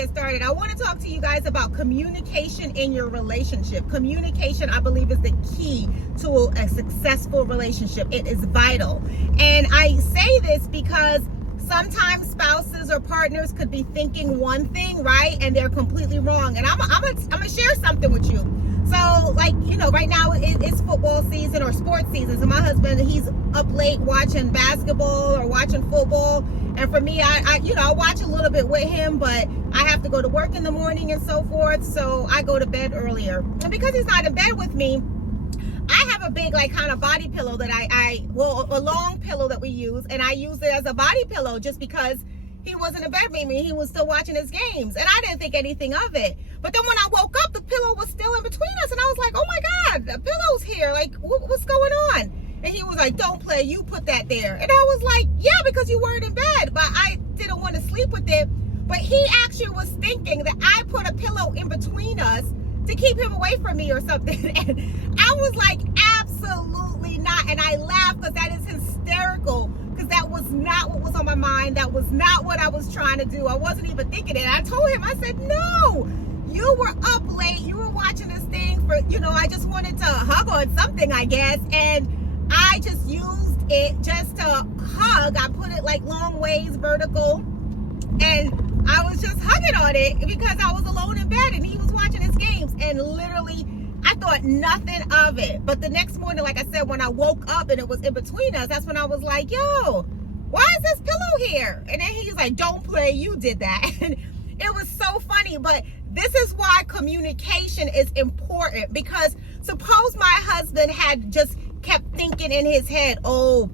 get started, I want to talk to you guys about communication in your relationship. Communication, I believe, is the key to a successful relationship. It is vital. And I say this because sometimes spouses or partners could be thinking one thing, right? And they're completely wrong. And I'm gonna share something with you. So, like, you know, right now it's football season or sports season. So my husband, he's up late watching basketball or watching football. And for me, I watch a little bit with him, but I have to go to work in the morning and so forth. So I go to bed earlier. And because he's not in bed with me, I have a big, like, kind of body pillow that a long pillow that we use. And I use it as a body pillow just because he wasn't in bed with me. He was still watching his games. And I didn't think anything of it. But then when I woke up, the pillow was still in between us. And I was like, oh my God, the pillow's here. Like, what's going on? And he was like, don't play. You put that there. And I was like, yeah, because you weren't in bed. But I didn't want to sleep with it. But he actually was thinking that I put a pillow in between us to keep him away from me or something. And I was like, absolutely not. And I laughed because that is hysterical, because that was not what was on my mind. That was not what I was trying to do. I wasn't even thinking it. I told him, I said, no, you were up late. You were watching this thing for, I just wanted to hug on something, I guess. And I just used it just to hug. I put it like long ways vertical. And I was just hugging on it because I was alone in bed and he was watching his games. And literally, I thought nothing of it. But the next morning, like I said, when I woke up and it was in between us, that's when I was like, yo, why is this pillow here? And then he was like, don't play, you did that. And it was so funny. But this is why communication is important, because suppose my husband had just kept thinking in his head, oh,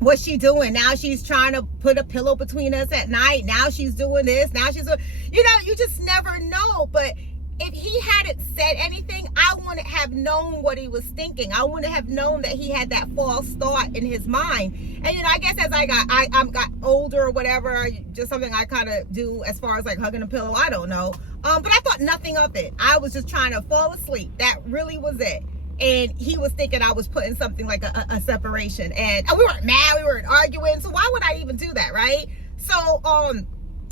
what's she doing? Now she's trying to put a pillow between us at night. Now she's doing this. Now she's doing, you just never know. But if he hadn't said anything, I wouldn't have known what he was thinking. I wouldn't have known that he had that false thought in his mind. And, I guess as I got older or whatever, just something I kind of do as far as like hugging a pillow, I don't know. But I thought nothing of it. I was just trying to fall asleep. That really was it. And he was thinking I was putting something like a separation. And we weren't mad, we weren't arguing. So why would I even do that, right? So,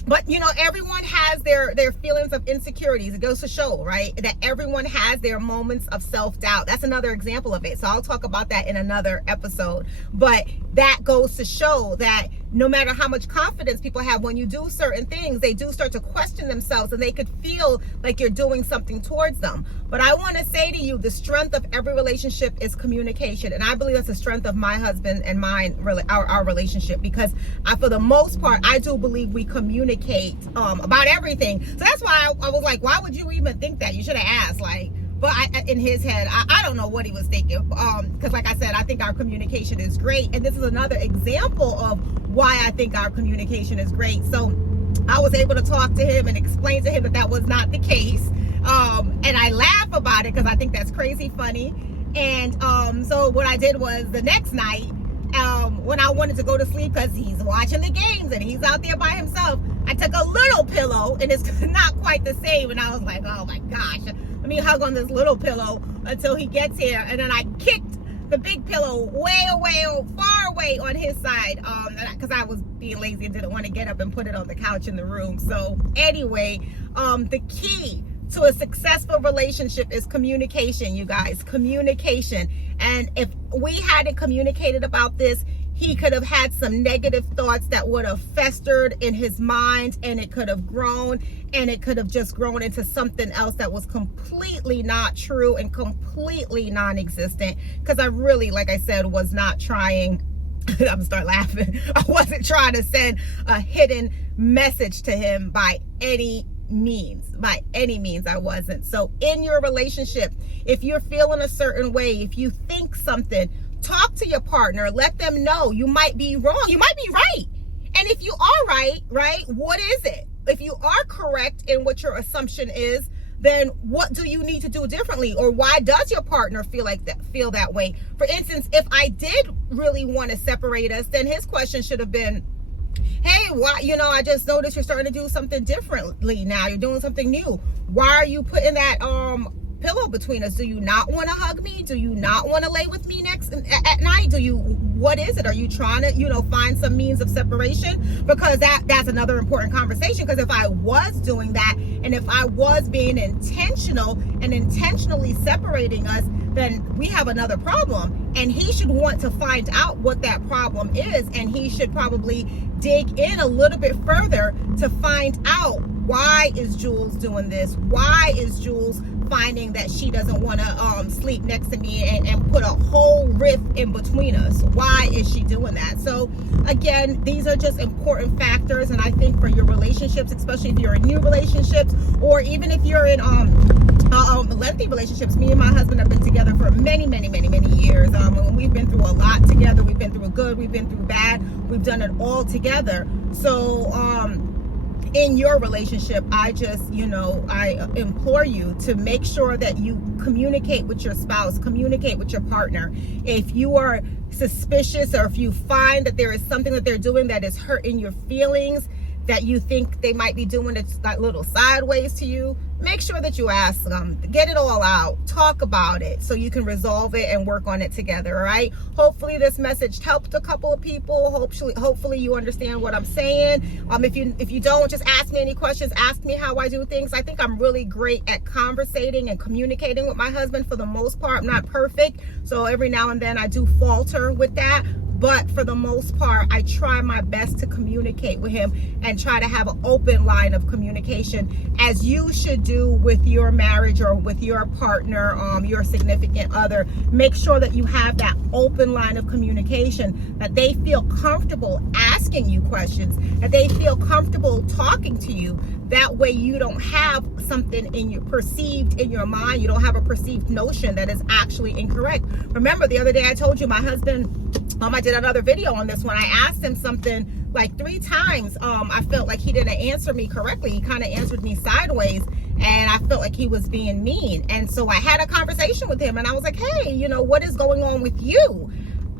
but everyone has their feelings of insecurities. It goes to show, right, that everyone has their moments of self-doubt. That's another example of it. So I'll talk about that in another episode. But that goes to show that no matter how much confidence people have, when you do certain things, they do start to question themselves and they could feel like you're doing something towards them. But I want to say to you, the strength of every relationship is communication. And I believe that's the strength of my husband and mine, our relationship, because for the most part, I do believe we communicate about everything. So that's why I was like, why would you even think that? You should have asked, but in his head, I don't know what he was thinking. Because like I said, I think our communication is great. And this is another example of why I think our communication is great. So I was able to talk to him and explain to him that was not the case. And I laugh about it because I think that's crazy funny. And so what I did was the next night, when I wanted to go to sleep because he's watching the games and he's out there by himself, I took a little pillow, and it's not quite the same. And I was like, oh my gosh, let me hug on this little pillow until he gets here. And then I kicked the big pillow way away, far away on his side, because I was being lazy and didn't want to get up and put it on the couch in the room. So anyway, the key to a successful relationship is communication, you guys. Communication. And if we hadn't communicated about this, he could have had some negative thoughts that would have festered in his mind, and it could have grown, and it could have just grown into something else that was completely not true and completely non-existent. Because I really, like I said, was not trying I'm gonna start laughing. I wasn't trying to send a hidden message to him by any means. By any means, I wasn't. So in your relationship, if you're feeling a certain way, if you think something, talk to your partner. Let them know you might be wrong. You might be right. And if you are right, what is it? If you are correct in what your assumption is, then what do you need to do differently? Or why does your partner feel that way? For instance, if I did really want to separate us, then his question should have been, hey, why, I just noticed you're starting to do something differently now. You're doing something new. Why are you putting that pillow between us? Do you not want to hug me? Do you not want to lay with me next at night? What is it? Are you trying to, find some means of separation? Because that's another important conversation. Because if I was doing that, and if I was being intentional and intentionally separating us, then we have another problem. And he should want to find out what that problem is. And he should probably dig in a little bit further to find out, why is Jules doing this? Why is Jules finding that she doesn't want to sleep next to me and put a whole rift in between us? Why is she doing that? So again, these are just important factors. And I think for your relationships, especially if you're in new relationships, or even if you're in lengthy relationships, me and my husband have been together for many years. We've been through a lot together. We've been through good, we've been through bad, we've done it all together. So in your relationship, I just, I implore you to make sure that you communicate with your spouse, communicate with your partner. If you are suspicious, or if you find that there is something that they're doing that is hurting your feelings, that you think they might be doing it like little sideways to you, make sure that you ask them, get it all out, talk about it so you can resolve it and work on it together. All right. Hopefully this message helped a couple of people. Hopefully you understand what I'm saying. If you don't, just ask me any questions. Ask me how I do things. I think I'm really great at conversating and communicating with my husband for the most part. I'm not perfect, so every now and then I do falter with that. But for the most part, I try my best to communicate with him and try to have an open line of communication, as you should do with your marriage or with your partner, your significant other. Make sure that you have that open line of communication, that they feel comfortable asking you questions, that they feel comfortable talking to you. That way you don't have something perceived in your mind. You don't have a perceived notion that is actually incorrect. Remember the other day I told you my husband, I did another video on this one. I asked him something like 3 times. I felt like he didn't answer me correctly. He kind of answered me sideways, and I felt like he was being mean. And so I had a conversation with him, and I was like, hey, what is going on with you?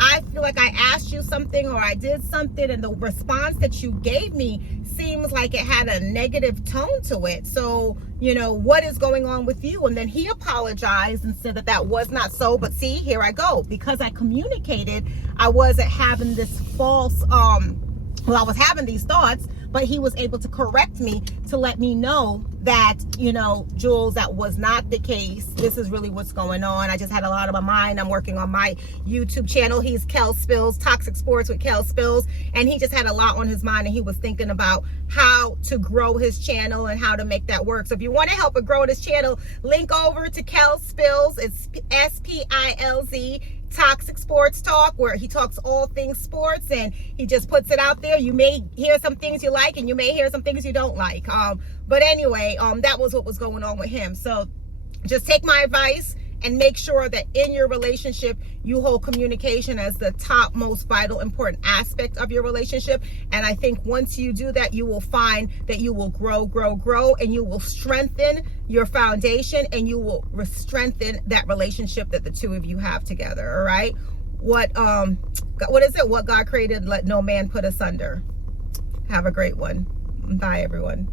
I feel like I asked you something, or I did something, and the response that you gave me seems like it had a negative tone to it. So, what is going on with you? And then he apologized and said that was not so. But see, here I go. Because I communicated, I wasn't having this false, I was having these thoughts, but he was able to correct me to let me know that, Jules, that was not the case. This is really what's going on. I just had a lot on my mind. I'm working on my YouTube channel. He's Kel Spills, Toxic Sports with Kel Spills. And he just had a lot on his mind, and he was thinking about how to grow his channel and how to make that work. So if you want to help it grow this channel, link over to Kel Spills. It's SPILZ. Toxic Sports Talk, where he talks all things sports, and he just puts it out there. You may hear some things you like, and you may hear some things you don't like. But anyway, that was what was going on with him. So just take my advice and make sure that in your relationship, you hold communication as the top most vital, important aspect of your relationship. And I think once you do that, you will find that you will grow, and you will strengthen your foundation, and you will strengthen that relationship that the two of you have together. All right. What is it? What God created, let no man put asunder. Have a great one. Bye, everyone.